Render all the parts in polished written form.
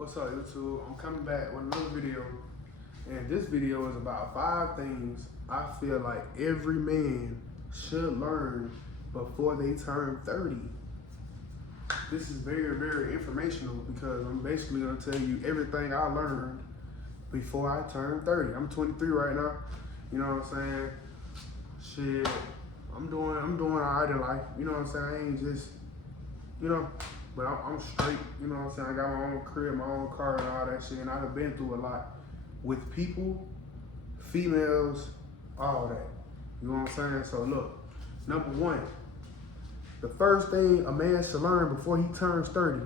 What's up, YouTube? I'm coming back with another video, and this video is about 5 things I feel like every man should learn before they turn 30. This is very, very informational because I'm basically gonna tell you everything I learned before I turned 30. I'm 23 right now. You know what I'm saying? Shit, I'm doing all right in life. You know what I'm saying? I ain't just, but I'm straight. You know what I'm saying? I got my own crib, my own car, and all that shit. And I've been through a lot with people, females, all that. You know what I'm saying? So look, number one, the first thing a man should learn before he turns 30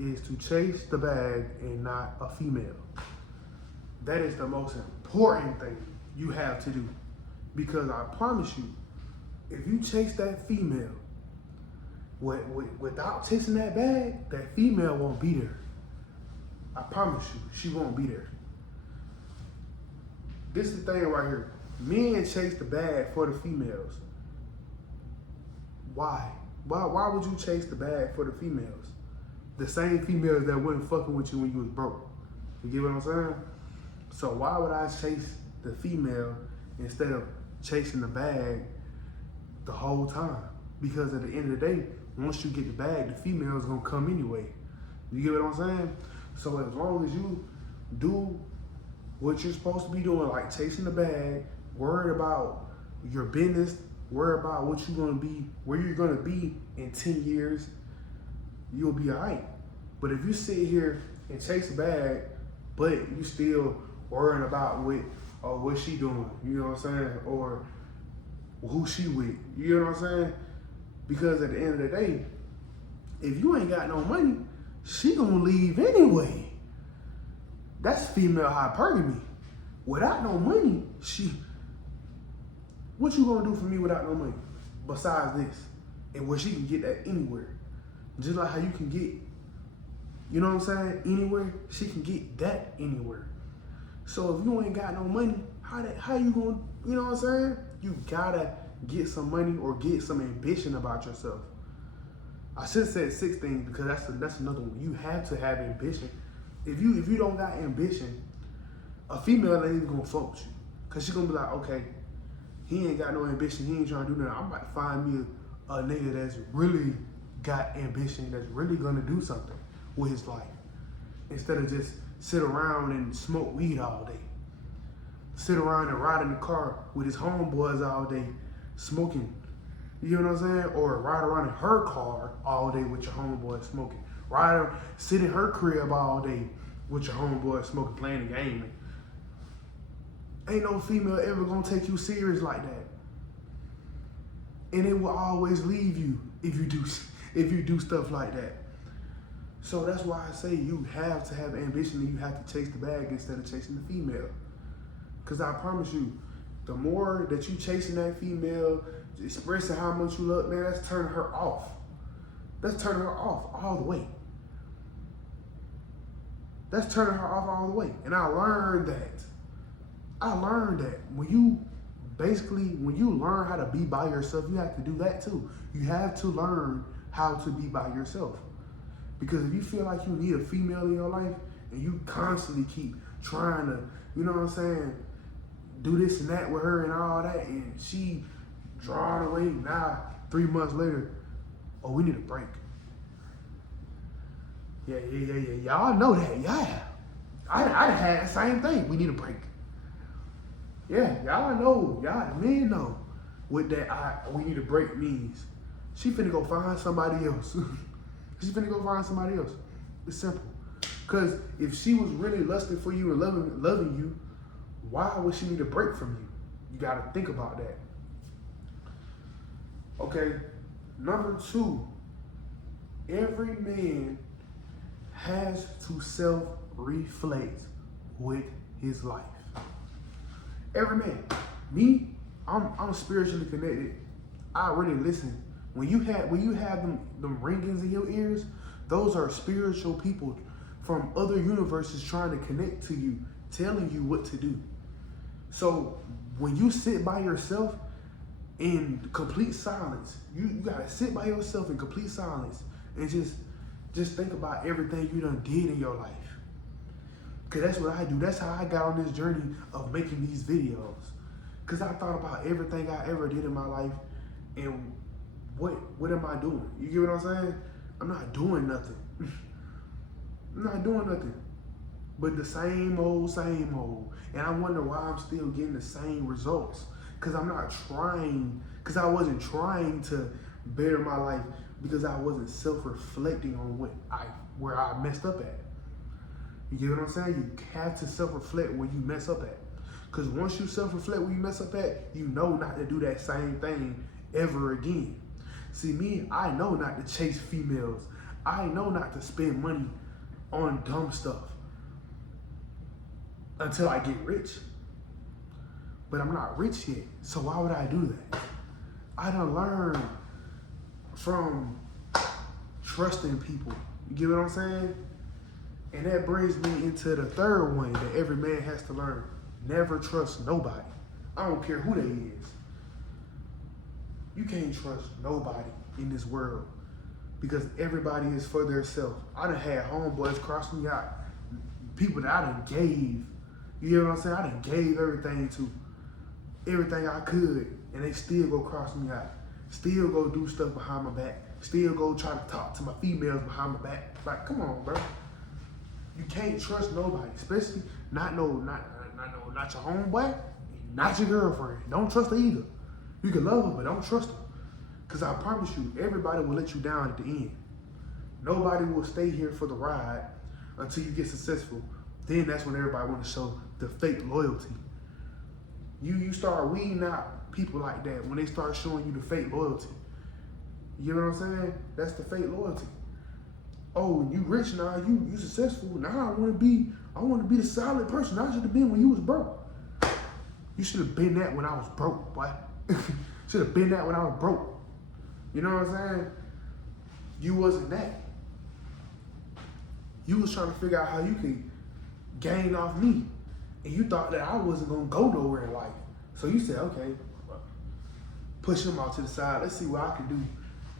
is to chase the bag and not a female. That is the most important thing you have to do. Because I promise you, if you chase that female without chasing that bag, that female won't be there. I promise you, she won't be there. This is the thing right here. Men chase the bag for the females. Why? Why would you chase the bag for the females? The same females that wasn't fucking with you when you was broke. You get what I'm saying? So why would I chase the female instead of chasing the bag the whole time? Because at the end of the day, once you get the bag, the female is gonna come anyway. You get what I'm saying? So as long as you do what you're supposed to be doing, like chasing the bag, worried about your business, worry about what you're gonna be, where you're gonna be in 10 years, you'll be all right. But if you sit here and chase a bag, but you still worrying about what she doing, you know what I'm saying? Or who she with, you know what I'm saying? Because at the end of the day, if you ain't got no money, she gonna leave anyway. That's female hypergamy. Without no money, what you gonna do for me without no money? Besides this, and where she can get that anywhere. Just like how you can get, you know what I'm saying, anywhere, she can get that anywhere. So if you ain't got no money, how you gonna, you know what I'm saying? You gotta get some money or get some ambition about yourself. I should have said 6 things because that's another one. You have to have ambition. If you don't got ambition, a female ain't even gonna fuck with you. Cause she gonna be like, okay, he ain't got no ambition, he ain't trying to do nothing. I'm about to find me a nigga that's really got ambition, that's really gonna do something with his life. Instead of just sit around and smoke weed all day. Sit around and ride in the car with his homeboys all day, smoking. You know what I'm saying? Or ride around in her car all day with your homeboys smoking. Sit in her crib all day with your homeboys smoking, playing the game. Ain't no female ever gonna take you serious like that. And it will always leave you if you do stuff like that. So that's why I say you have to have ambition and you have to chase the bag instead of chasing the female. Cause I promise you, the more that you chasing that female, expressing how much you love, man, that's turning her off. That's turning her off all the way. That's turning her off all the way. And I learned that. When you learn how to be by yourself, you have to do that too. You have to learn how to be by yourself. Because if you feel like you need a female in your life and you constantly keep trying to, you know what I'm saying, do this and that with her and all that, and she drawing away, now 3 months later, oh, we need a break. Yeah. Y'all know that, yeah. I had the same thing. We need a break. Yeah, y'all know, y'all men know what that we need a break means. She finna go find somebody else. It's simple. Cause if she was really lusting for you and loving you, why would she need a break from you? You gotta think about that. Okay, number 2, every man has to self-reflect with his life. Every man. Me, I'm spiritually connected. I really listen. When you have them ringings in your ears, those are spiritual people from other universes trying to connect to you, telling you what to do. So when you sit by yourself in complete silence, you gotta sit by yourself in complete silence and just think about everything you done did in your life. Cause that's what I do. That's how I got on this journey of making these videos. Cause I thought about everything I ever did in my life and what am I doing? You get what I'm saying? I'm not doing nothing. I'm not doing nothing. But the same old. And I wonder why I'm still getting the same results. Cause I'm not trying, cause I wasn't trying to better my life because I wasn't self-reflecting on where I messed up at. You get what I'm saying? You have to self-reflect where you mess up at. Because once you self-reflect where you mess up at, you know not to do that same thing ever again. See, me, I know not to chase females. I know not to spend money on dumb stuff until I get rich. But I'm not rich yet, so why would I do that? I done learned from trusting people. You get what I'm saying? And that brings me into the third one that every man has to learn. Never trust nobody. I don't care who they is. You can't trust nobody in this world because everybody is for their self. I done had homeboys cross me out. People that I done gave. You know what I'm saying? I done gave everything to. Everything I could. And they still go cross me out. Still go do stuff behind my back. Still go try to talk to my females behind my back. Like, come on, bro. You can't trust nobody, especially not your homeboy, not your girlfriend. Don't trust her either. You can love her, but don't trust her. Because I promise you, everybody will let you down at the end. Nobody will stay here for the ride until you get successful. Then that's when everybody want to show the fake loyalty. You start weeding out people like that when they start showing you the fake loyalty. You know what I'm saying? That's the fake loyalty. Oh, you rich now, you successful. Now I want to be the solid person I should have been when you was broke. You should have been that when I was broke, boy. Should have been that when I was broke. You know what I'm saying? You wasn't that. You was trying to figure out how you could gain off me. And you thought that I wasn't gonna go nowhere in life. So you said, okay, push him out to the side. Let's see what I can do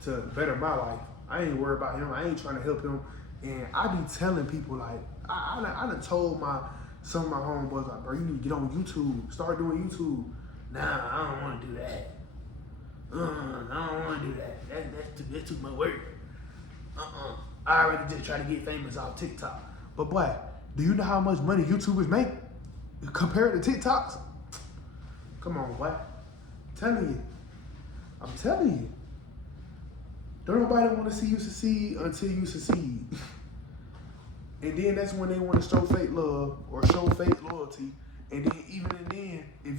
to better my life. I ain't worried about him. I ain't trying to help him. And I be telling people, like, I done told some of my homeboys, like, bro, you need to get on YouTube. Start doing YouTube. Nah, I don't want to do that. I don't want to do that. That's too much work. I already just try to get famous off TikTok. But boy, do you know how much money YouTubers make compared to TikToks? Come on, boy. I'm telling you. Don't nobody want to see you succeed until you succeed. And then that's when they want to show fake love or show fake loyalty. And then even then, if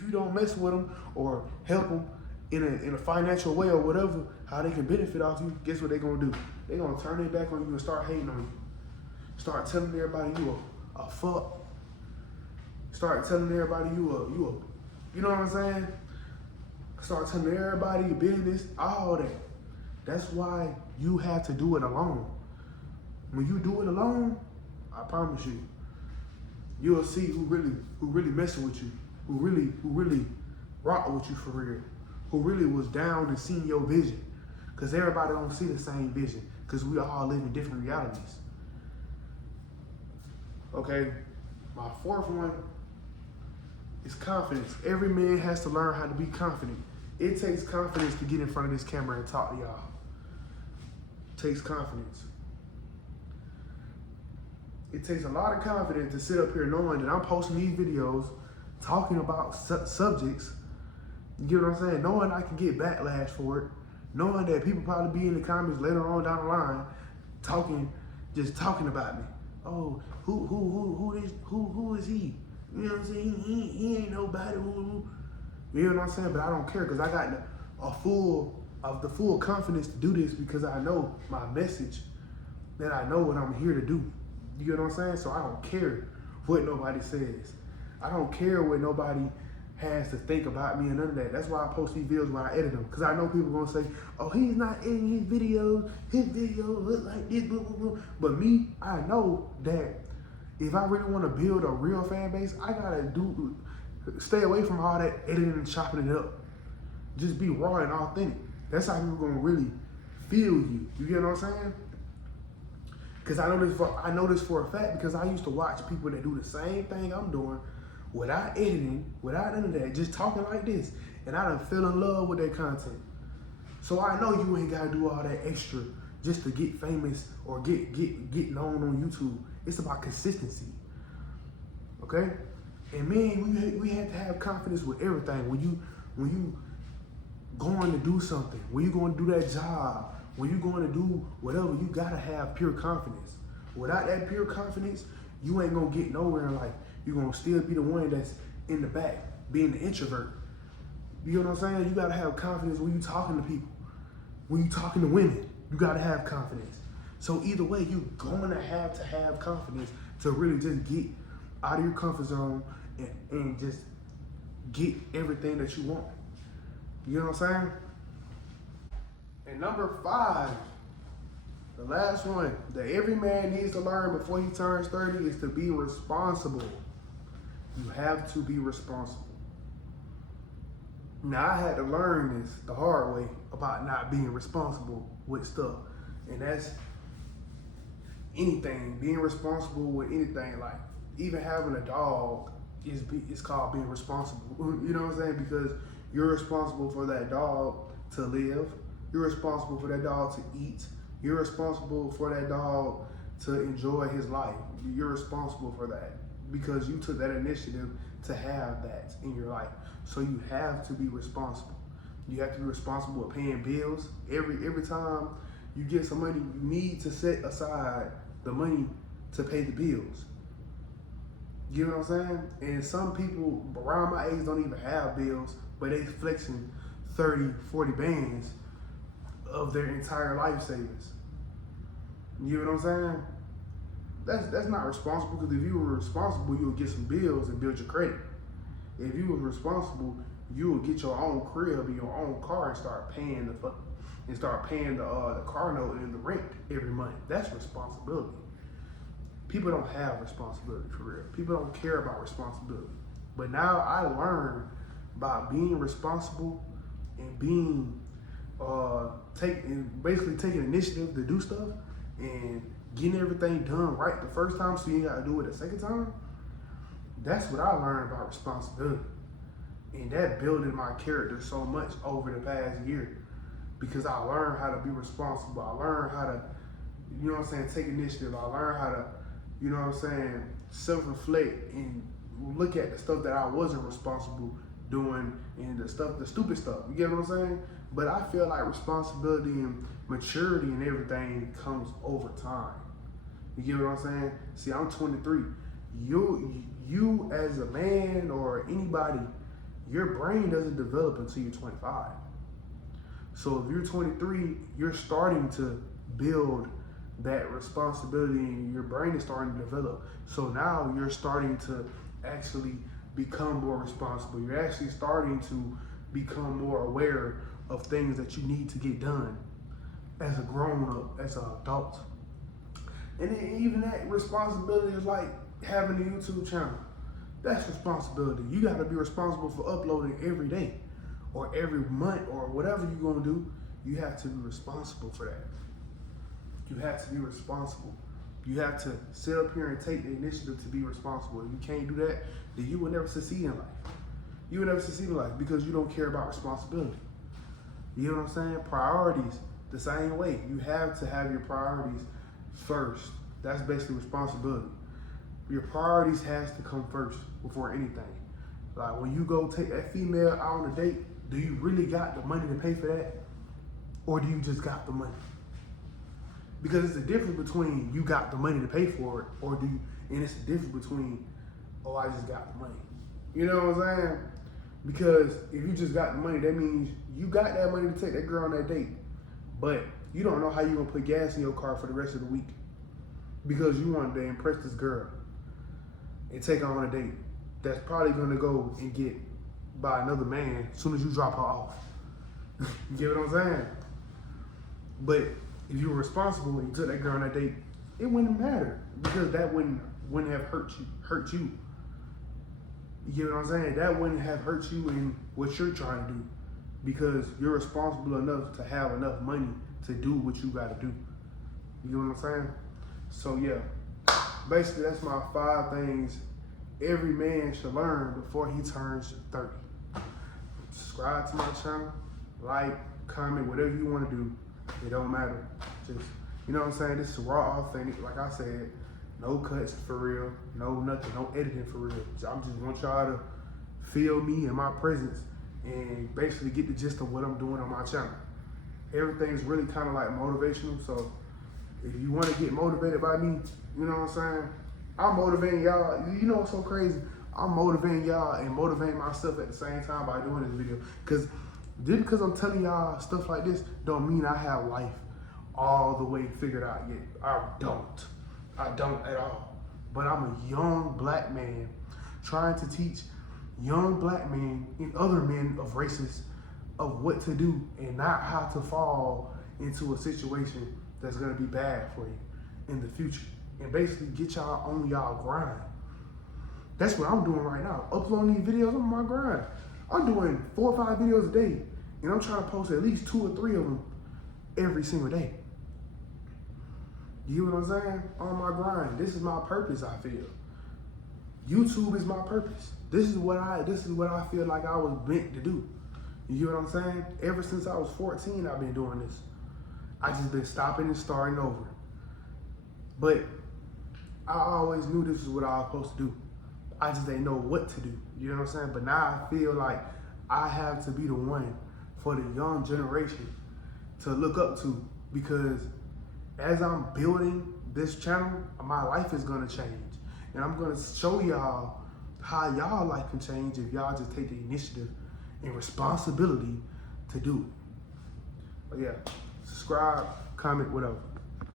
you don't mess with them or help them in a financial way or whatever, how they can benefit off you, guess what they're gonna do? They're gonna turn their back on you and start hating on you. Start telling everybody you a fuck. Start telling everybody you know what I'm saying? Start telling everybody your business, all that. That's why you have to do it alone. When you do it alone, I promise you, you'll see who really messing with you, who really rock with you for real, who really was down and seen your vision. Cause everybody don't see the same vision, cause we all live in different realities. Okay, my fourth one is confidence. Every man has to learn how to be confident. It takes confidence to get in front of this camera and talk to y'all. It takes confidence. It takes a lot of confidence to sit up here knowing that I'm posting these videos, talking about subjects, you get what I'm saying? Knowing I can get backlash for it, knowing that people probably be in the comments later on down the line, just talking about me. Oh, who is he? You know what I'm saying? He ain't nobody. You know what I'm saying? But I don't care because I got the full confidence to do this because I know my message, that I know what I'm here to do. You get what I'm saying? So I don't care what nobody says. I don't care what nobody has to think about me and none of that. That's why I post these videos when I edit them. Because I know people are going to say, oh, he's not editing his videos. His videos look like this, blah, blah, blah. But me, I know that if I really want to build a real fan base, I got to stay away from all that editing and chopping it up. Just be raw and authentic. That's how people going to really feel you. You get what I'm saying? Because I know this for a fact because I used to watch people that do the same thing I'm doing without editing, without none of that, just talking like this. And I done fell in love with their content. So I know you ain't gotta do all that extra just to get famous or get known on YouTube. It's about consistency. Okay? And man, we have to have confidence with everything. When you going to do something, when you going to do that job, when you going to do whatever, you gotta have pure confidence. Without that pure confidence, you ain't gonna get nowhere in life. You're gonna still be the one that's in the back, being the introvert. You know what I'm saying? You gotta have confidence when you talking to people. When you talking to women, you gotta have confidence. So either way, you're gonna have to have confidence to really just get out of your comfort zone and just get everything that you want. You know what I'm saying? And number 5, the last one that every man needs to learn before he turns 30 is to be responsible. You have to be responsible. Now, I had to learn this the hard way about not being responsible with stuff. And that's anything, being responsible with anything. Like, even having a dog is called being responsible. You know what I'm saying? Because you're responsible for that dog to live. You're responsible for that dog to eat. You're responsible for that dog to enjoy his life. You're responsible for that because you took that initiative to have that in your life. So you have to be responsible. You have to be responsible with paying bills. Every time you get some money, you need to set aside the money to pay the bills. You know what I'm saying? And some people around my age don't even have bills, but they flexing 30, 40 bands of their entire life savings. You know what I'm saying? That's not responsible, because if you were responsible, you'll get some bills and build your credit. If you were responsible, you will get your own crib and your own car and start paying the car note and the rent every month. That's responsibility. People don't have responsibility for real. People don't care about responsibility. But now I learned about being responsible and being basically taking initiative to do stuff and getting everything done right the first time, so you ain't gotta do it the second time. That's what I learned about responsibility. And that building my character so much over the past year, because I learned how to be responsible. I learned how to, you know what I'm saying, take initiative. I learned how to, you know what I'm saying, self-reflect and look at the stuff that I wasn't responsible doing and the stupid stuff. You get what I'm saying? But I feel like responsibility and maturity and everything comes over time. You get what I'm saying? See, I'm 23. You as a man or anybody, your brain doesn't develop until you're 25. So if you're 23, you're starting to build that responsibility and your brain is starting to develop. So now you're starting to actually become more responsible. You're actually starting to become more aware of things that you need to get done as a grown-up, as an adult. And then even that responsibility is like having a YouTube channel. That's responsibility. You gotta be responsible for uploading every day or every month or whatever you're gonna do. You have to be responsible for that. You have to be responsible. You have to sit up here and take the initiative to be responsible. If you can't do that, then you will never succeed in life. You will never succeed in life because you don't care about responsibility. You know what I'm saying? Priorities, the same way. You have to have your priorities first. That's basically responsibility. Your priorities has to come first before anything. Like when you go take that female out on a date, do you really got the money to pay for that? Or do you just got the money? Because it's a difference between you got the money to pay for it, and it's a difference between, oh, I just got the money. You know what I'm saying? Because if you just got the money, that means you got that money to take that girl on that date, but you don't know how you're gonna put gas in your car for the rest of the week because you wanted to impress this girl and take her on a date that's probably gonna go and get by another man as soon as you drop her off. You get what I'm saying? But if you were responsible when you took that girl on that date, it wouldn't matter because that wouldn't have hurt you. You get what I'm saying? That wouldn't have hurt you in what you're trying to do because you're responsible enough to have enough money to do what you got to do. You know what I'm saying? So yeah, basically that's my 5 things every man should learn before he turns 30. Subscribe to my channel, like, comment, whatever you want to do. It don't matter. Just, you know what I'm saying? This is raw, authentic. Like I said, no cuts for real, no nothing, no editing for real. I just want y'all to feel me and my presence and basically get the gist of what I'm doing on my channel. Everything's really kind of like motivational, so if you want to get motivated by me, you know what I'm saying? I'm motivating y'all. You know what's so crazy? I'm motivating y'all and motivating myself at the same time by doing this video. Just because I'm telling y'all stuff like this don't mean I have life all the way figured out yet. I don't at all. But I'm a young black man trying to teach young black men and other men of races of what to do and not how to fall into a situation that's gonna be bad for you in the future. And basically get y'all on y'all grind. That's what I'm doing right now. Uploading these videos on my grind. I'm doing 4 or 5 videos a day, and I'm trying to post at least 2 or 3 of them every single day. You know what I'm saying? On my grind. This is my purpose, I feel. YouTube is my purpose. This is what I feel like I was meant to do. You hear what I'm saying? Ever since I was 14, I've been doing this. I just been stopping and starting over. But I always knew this is what I was supposed to do. I just didn't know what to do. You know what I'm saying? But now I feel like I have to be the one for the young generation to look up to, because as I'm building this channel, my life is gonna change. And I'm gonna show y'all how y'all life can change if y'all just take the initiative and responsibility to do it. But yeah, subscribe, comment, whatever.